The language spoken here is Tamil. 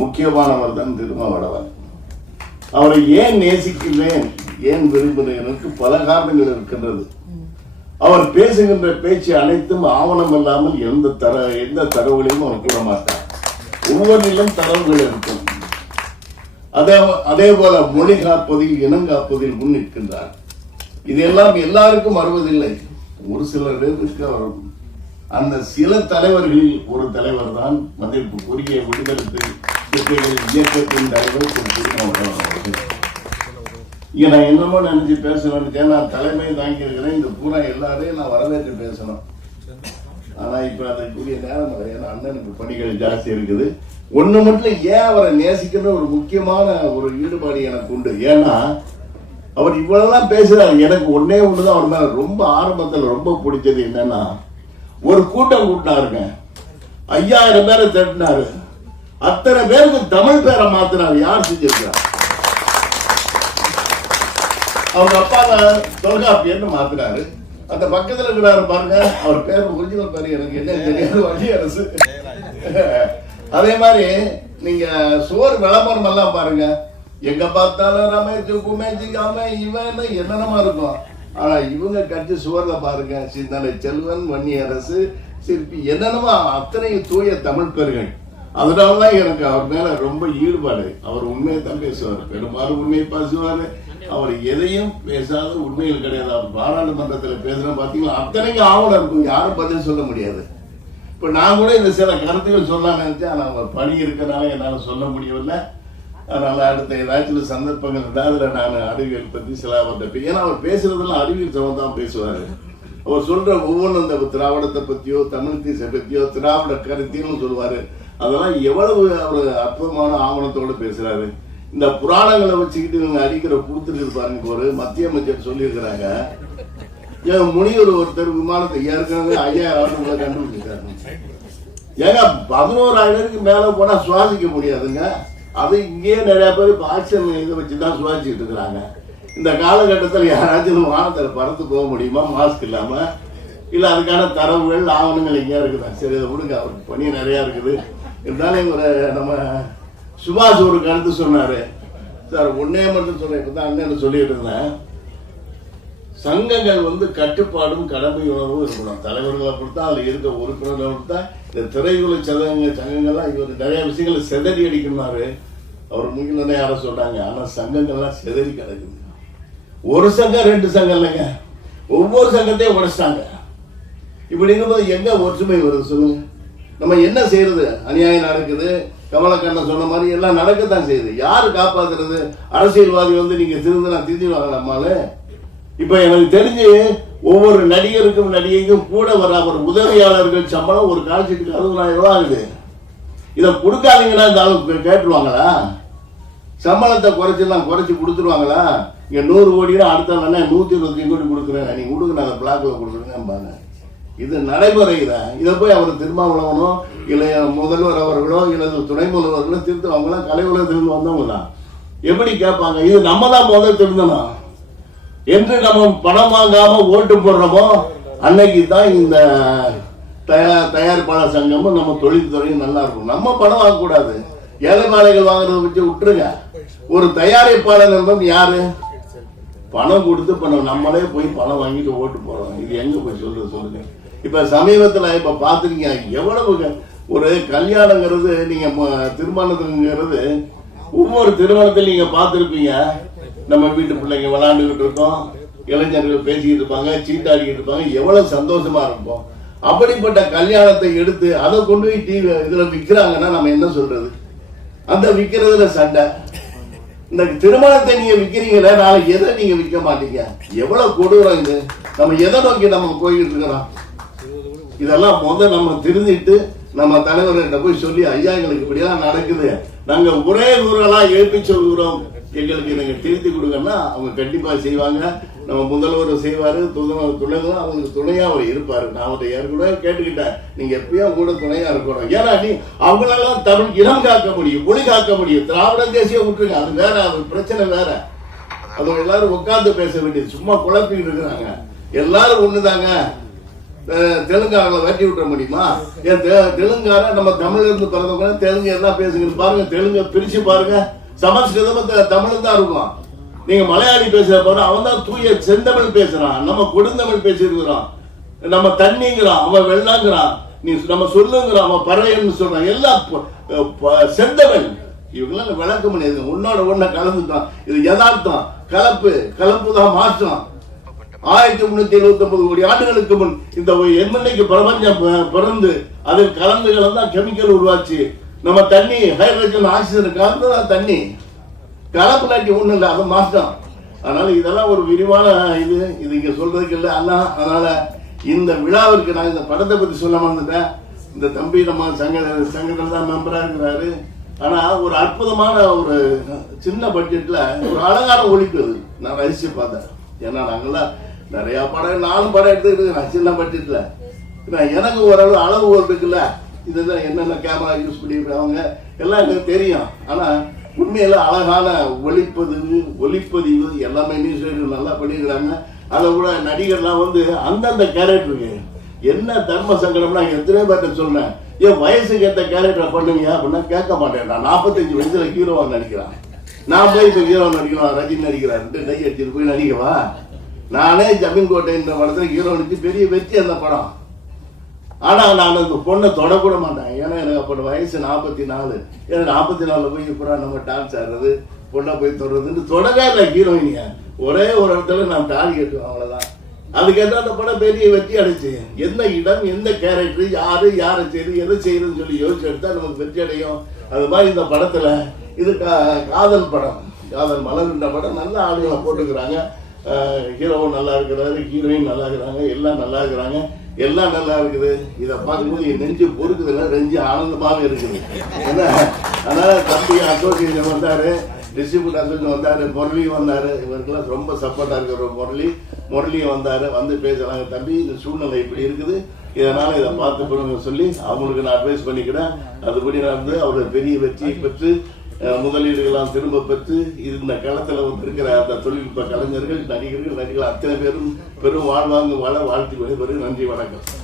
முக்கியமானவர் தான் திருமாவளவன் அவரை ஏன் நேசிக்கின்றேன் ஏன் விரும்புகிறேன் எனக்கு பல காரணங்கள் இருக்கின்றது. அவர் பேசுகின்ற பேச்சு அனைத்தும் ஆவணம் இல்லாமல் எந்த தர எந்த தரவுகளையும் அவர் கூற மாட்டார். ஒவ்வொன்றிலும் தரவுகள் இருக்கும். அதே அதே போல மொழி காப்பதில் இனம் காப்பதில் முன் நிற்கின்றார். இதெல்லாம் எல்லாருக்கும் வருவதில்லை ஒரு சிலருக்கு அவர் அந்த சில தலைவர்களில் ஒரு தலைவர் தான் மதிப்புக்குரிய விடுதலை சிறுத்தைகள் இயக்கத்தின் தலைவர் திரு. திருமாவளவன் அவர்கள். இங்க நான் என்னமோ நினைச்சு பேசணும்னு நான் தலைமை தாங்கி இருக்கிறேன். இந்த பூரா எல்லாரையும் நான் வரவேற்று பேசணும். ஆனா இப்ப அதுக்குரிய நேரம் ஏன்னா அண்ணனுக்கு பணிகள் ஜாஸ்தி இருக்குது. ஒண்ணு மட்டும் ஏன் அவரை நேசிக்கிற ஒரு முக்கியமான ஒரு ஈடுபாடு எனக்கு உண்டு? ஏன்னா அவர் இவ்வளவுதான் பேசுறாரு. எனக்கு ஒன்னே ஒண்ணுதான். அவர் மேல ரொம்ப ஆரம்பத்துல ரொம்ப பிடிச்சது என்னன்னா ஒரு கூட்டம் கூட்டினாருங்க. ஐயாயிரம் பேரை திரட்டினாரு அத்தனை பேருக்கு தமிழ் பேரை மாத்தினாரு. யார் செஞ்சிருக்கிறார்? அவங்க அப்பா தொல்காப்பியன்னு மாத்தினாரு. அந்த பக்கத்துல இருக்கிறாரு பாருங்க. அவர் பேர் ஒரிஜினல் பேர் எனக்கு என்ன தெரியாது. வழி அரசு. அதே மாதிரி நீங்க சோறு விளம்பரம் எல்லாம் பாருங்க. எங்க பார்த்தாலும் ரமேஷ் குமேஜி அவன் இவன் என்னென்னமா இருக்கும். ஆனா இவங்க கட்சி சுவர்ல பாருங்க சிந்தனை செல்வன் வன்னி அரசு சிற்பி என்னென்னமோ அத்தனை தூய தமிழ் பேர்கள். அதனாலதான் எனக்கு அவர் மேல ரொம்ப ஈடுபாடு. அவர் உண்மையை தான் பேசுவார். பெரும்பாலும் உண்மையை பேசுவாரு. அவர் எதையும் பேசாத உண்மையில் கிடையாது. அவர் பாராளுமன்றத்துல பேசுற பாத்தீங்களா? அத்தனைக்கும் ஆவணம் இருக்கும். யாரும் பதில் சொல்ல முடியாது. இப்ப நான் கூட இந்த சில கருத்துக்கள் சொல்ல நினைச்சேன். ஆனா அவர் பணி இருக்கிறனால என்னால சொல்ல முடியவில்லை. அதனால் அடுத்த ஏதாச்சும் சந்தர்ப்பங்கள் இருந்தால் அதில் நான் அறிவியல் பற்றி சில அவர் ஏன்னா அவர் பேசுகிறதெல்லாம் அறிவியல் சமம் தான் பேசுவார். அவர் சொல்கிற ஒவ்வொன்றும் இந்த திராவிடத்தை பற்றியோ தமிழ் தீசை பற்றியோ திராவிட கருத்தின்னு சொல்லுவார். அதெல்லாம் எவ்வளவு அவர் அற்புதமான ஆவணத்தோடு பேசுகிறாரு இந்த புராணங்களை வச்சுக்கிட்டு இவங்க அடிக்கிற கொடுத்துட்டு பாருங்க ஒரு மத்திய அமைச்சர் சொல்லியிருக்கிறாங்க. ஏன் முனிவர் ஒருத்தர் விமானத்தை ஏற்கனவே ஐயாயிரம் ஆண்டுகளை கண்டுபிடிச்சிருக்காரு ஏங்க பதினோராயிரம் மேலே போனால் சுவாசிக்க முடியாதுங்க. அது இங்கேயே நிறைய பேர் இப்ப இதை இதை வச்சுதான் சுவாசிச்சுட்டு இருக்கிறாங்க. இந்த காலகட்டத்தில் யாராச்சும் வானத்தில் பறந்து போக முடியுமா? மாஸ்க் இல்லாமல் இல்லை அதுக்கான தரவுகள் ஆவணங்கள் எங்கேயா இருக்குதா? சரி அதை விடுங்க. அவருக்கு பணி நிறையா இருக்குது. இருந்தாலும் ஒரு நம்ம சுபாஷ் ஒரு கருத்து சொன்னார். சார் ஒன்னே மட்டும் சொன்னேன் இப்போ தான் அண்ணன் சொல்லிட்டு இருந்தேன். சங்கங்கள் வந்து கட்டுப்பாடும் கடமை உணர்வும் இருக்கணும். தலைவர்களை கொடுத்தா அதுல இருக்க உறுப்பினர்களை கொடுத்தா இந்த திரையுல சதங்க சங்கங்கள்லாம் இவர் நிறைய விஷயங்களை செதறி அடிக்கணும்னாரு அவர் முன்னிலை யார சொல்றாங்க. ஆனா சங்கங்கள்லாம் செதறி கிடக்குது. ஒரு சங்கம் ரெண்டு சங்கம் இல்லைங்க. ஒவ்வொரு சங்கத்தையும் உடைச்சிட்டாங்க. இப்படி இருக்கும்போது எங்க ஒற்றுமை வருது சொல்லுங்க. நம்ம என்ன செய்யறது? அநியாயம் நடக்குது. கமலக்கண்ணன் சொன்ன மாதிரி எல்லாம் நடக்கத்தான் செய்யுது. யாரு காப்பாத்துறது? அரசியல்வாதி வந்து நீங்க திருந்தினா திருந்தி வாங்கலாமாலே இப்ப எனக்கு தெரிஞ்சு ஒவ்வொரு நடிகருக்கும் நடிகைக்கும் கூட வர ஒரு உதவியாளர்கள் சம்பளம் ஒரு காலத்துக்கு அறுபதாயிரம் ரூபாய் ஆகுது. இதை கொடுக்காதீங்கன்னா இந்த அளவுக்கு கேட்டுருவாங்களா? சம்பளத்தை குறைச்சிடலாம் குறைச்சி கொடுத்துருவாங்களா? இங்க நூறு கோடினா அடுத்த வேணா நூத்தி இருபத்தி கோடி கொடுக்குறேன். நீங்கள் கொடுங்க நான் பிளாக்ல கொடுக்குறேன்பாங்க இது நடைமுறை தான் இதை போய் அவர் திருமாவளவனோ இல்லை முதல்வர் அவர்களோ இல்லை துணை முதல்வர்களோ திருத்த அவங்களாம் கலை உலகத்திலிருந்து வந்தவங்க தான். எப்படி கேட்பாங்க? இது நம்ம தான் முதல் திருந்தணும். என்று நம்ம பணம் வாங்காம ஓட்டு போடுறோமோ அன்னைக்கு தான் இந்த தயார் தயாரிப்பாளர் சங்கமும் நம்ம தொழில்துறையும் நல்லா இருக்கும். நம்ம பணம் வாங்கக்கூடாது. ஏழை மாலைகள் வாங்குறத வச்சு விட்டுருங்க. ஒரு தயாரிப்பாளர் என்பது யாரு? பணம் கொடுத்து பணம் நம்மளே போய் பணம் வாங்கிட்டு ஓட்டு போறோம் இது எங்க போய் சொல்றது சொல்லுங்க. இப்ப சமீபத்துல இப்ப பாத்துருக்கீங்க எவ்வளவு ஒரு கல்யாணங்கிறது நீங்க திருமணத்துங்கிறது ஒவ்வொரு திருமணத்தில் நீங்க பார்த்துருப்பீங்க. நம்ம வீட்டு பிள்ளைங்க விளையாண்டுகிட்டு இருக்கோம். இளைஞர்கள் பேசிக்கிட்டு இருப்பாங்க சீட்டாடிக்கிட்டு இருப்பாங்க. எவ்வளவு சந்தோஷமா இருப்போம். அப்படிப்பட்ட கல்யாணத்தை எடுத்து அதை கொண்டு போய் டிவி இதுல விக்கிறாங்கன்னா நம்ம என்ன சொல்றது? அந்த விற்கிறதுல சண்டை. இந்த திருமணத்தை நீங்க விக்கிறீங்களே நாளைக்கு எதை நீங்க விற்க மாட்டீங்க? எவ்வளவு கொடூரம் இது. நம்ம எதை நோக்கி நம்ம போய்கிட்டு இருக்கிறோம்? இதெல்லாம் முதல் நம்ம திருந்திட்டு நம்ம தலைவர்கிட்ட போய் சொல்லி ஐயா எங்களுக்கு இப்படிலாம் நடக்குது. நாங்க ஒரே குரலா எழுப்பி சொல்கிறோம் எங்களுக்கு நீங்க திருத்தி கொடுங்கன்னா அவங்க கண்டிப்பா செய்வாங்க. நம்ம முதல்வர் செய்வாரு துணை துணைதான் அவங்களுக்கு துணையா அவர் இருப்பாரு. நான் அவர்கிட்ட ஏற்கனவே கேட்டுக்கிட்டேன். நீங்க எப்பயும் கூட துணையா இருக்கணும். ஏன்னா நீ அவங்களெல்லாம் தமிழ் இனம் காக்க முடியும் மொழி காக்க முடியும். திராவிட தேசியம் விட்டுருங்க. அது வேற அது பிரச்சனை வேற. அது எல்லாரும் உட்கார்ந்து பேச வேண்டியது. சும்மா குழப்பிட்டு இருக்கிறாங்க. எல்லாரும் ஒண்ணுதாங்க? அஹ், வெட்டி விட்டுற முடியுமா? ஏன் தெ- தெலுங்கார நம்ம தமிழ்ல இருந்து பிறந்தவங்க தெலுங்கு எல்லாம் பேசுங்க. பாருங்க தெலுங்க பிரிச்சு பாருங்க. சமஸ்கிருதம் தமிழ் தான் இருக்கும் நீங்க மலையாளி பேசுற போற அவன் தான் தூய செந்தமிழ் பேசுறான். நம்ம கொடுந்தமிழ் பேசியிருக்கிறான். நம்ம தண்ணிங்கிறான் அவன் வெள்ளங்கிறான். நீ நம்ம சொல்லுங்கிறான் அவன் பறையன்னு சொல்றான். எல்லாம் ப- செந்தமிழ். இவங்களாம் விளக்க முடியாது. உன்னோட ஒன்ன கலந்துட்டான். இது யதார்த்தம். கலப்பு கலப்பு தான் மாற்றம். ஆயிரத்தி முன்னூத்தி எழுபத்தி ஒன்பது கோடி ஆண்டுகளுக்கு முன் இந்த எம்எல்ஏக்கு பிரபஞ்சம் ப- பிறந்து அதில் கலந்து கலந்தா கெமிக்கல் உருவாச்சு. நம்ம தண்ணி ஹைட்ரஜன் ஆக்சிஜன் கலந்துதான் தண்ணி கலப்பு நாட்டி ஒன்றும் இல்லை அது மாற்றம் அதனால இதெல்லாம் ஒரு விரிவான இது. இது இங்கே சொல்றதுக்கு இல்லை. அண்ணா அதனால இந்த விழாவிற்கு நான் இந்த படத்தை பற்றி சொல்ல மறந்துட்டேன் இந்த தம்பி நம்ம சங்க சங்கத்தில் தான் மெம்பராக இருக்கிறாரு. ஆனால் ஒரு அற்புதமான ஒரு சின்ன பட்ஜெட்டில் ஒரு அழகான ஒழிப்பு அது நான் ரசிச்சு பார்த்தேன். ஏன்னா நாங்கள்லாம் நிறையா படம் நானும் படம் எடுத்துக்கிட்டு நான் சின்ன பட்ஜெட்டில் நான் எனக்கு ஓரளவு அளவு இருக்குல்ல இதெல்லாம் என்னென்ன கேமரா யூஸ் பண்ணிருக்காங்க எல்லாம் எனக்கு தெரியும். ஆனால் உண்மையில அழகான ஒளிப்பதிவு ஒளிப்பதிவு எல்லாமே நியூஸ் நல்லா பண்ணியிருக்கிறாங்க அதை விட நடிகர்லாம் வந்து அந்தந்த கேரக்டருக்கு என்ன தர்ம சங்கடம்னா எத்தனை பேர்ட்ட சொன்னேன் ஏன் வயசுக்கு ஏற்ற கேரக்டரை பண்ணுங்க அப்படின்னா கேட்க மாட்டேன் நான் நாற்பத்தஞ்சு வயசுல ஹீரோவா நடிக்கிறான். நான் போய் இப்போ ஹீரோ நடிக்கலாம் ரஜினி நடிக்கிறாரு டை அடிச்சுட்டு போய் நடிக்கவா? நானே ஜமீன் கோட்டைன்ற படத்தில் ஹீரோ நடிச்சு பெரிய வெற்றி அந்த படம். ஆனால் நான் அந்த பொண்ணை தொடக்கூட மாட்டேன். ஏன்னா எனக்கு அப்போ வயசு நாற்பத்தி நாலு ஏன்னா நாற்பத்தி நாலில் போய் இப்போ நம்ம டான்ஸ் ஆடுறது பொண்ணை போய் தொடர்றதுன்னு தொடவே இல்லை ஹீரோயினிய. ஒரே ஒரு இடத்துல நான் தாலி கட்டுவேன் அவ்வளவுதான். அதுக்கேற்ற அந்த படம் பெரிய வெற்றி அடைச்சு. எந்த இடம் எந்த கேரக்டர் யாரு யாரை செய்யுது எதை செய்யுதுன்னு சொல்லி யோசிச்சு எடுத்தால் நமக்கு வெற்றி அடையும். அது மாதிரி இந்த படத்தில் இது கா- காதல் படம். காதல் மலர்ன்ற படம் நல்ல ஆளுகளை போட்டுக்கிறாங்க. ஹீரோவும் நல்லா இருக்கிறாரு ஹீரோயின் நல்லா இருக்கிறாங்க எல்லாம் நல்லா இருக்கிறாங்க. எல்லாம் நல்லா இருக்குது. இதை பார்க்கும்போது என் நெஞ்சு பொறுக்குதுல நெஞ்சு ஆனந்தமாக இருக்குது. ஏன்னா அதனால தம்பி அசோசியேஷன் வந்தாரு. டிஸ்ட்ரிபியூட் அசோசியேஷன் வந்தாரு. முரளி வந்தாரு. இவருக்கெல்லாம் ரொம்ப சப்போர்ட்டா இருக்கிற முரளி. முரளியும் வந்தாரு. வந்து பேசுறாங்க தம்பி. இந்த சூழ்நிலை இப்படி இருக்குது. இதனால இதை பார்த்து கொடுங்க சொல்லி அவங்களுக்கு நான் அட்வைஸ் பண்ணிக்கிறேன். அதுபடி நடந்து அவர் பெரிய வெற்றியை பெற்று முதலீடுகள்லாம் திரும்ப பெற்று இந்த களத்துல வந்து இருக்கிற அந்த தொழில்நுட்ப கலைஞர்கள் நடிகர்கள் நடிகர்கள் அத்தனை பேரும் பெரும் வாழ்வாங்க வாழ வாழ்த்தி விடைபெறும் நன்றி வணக்கம்.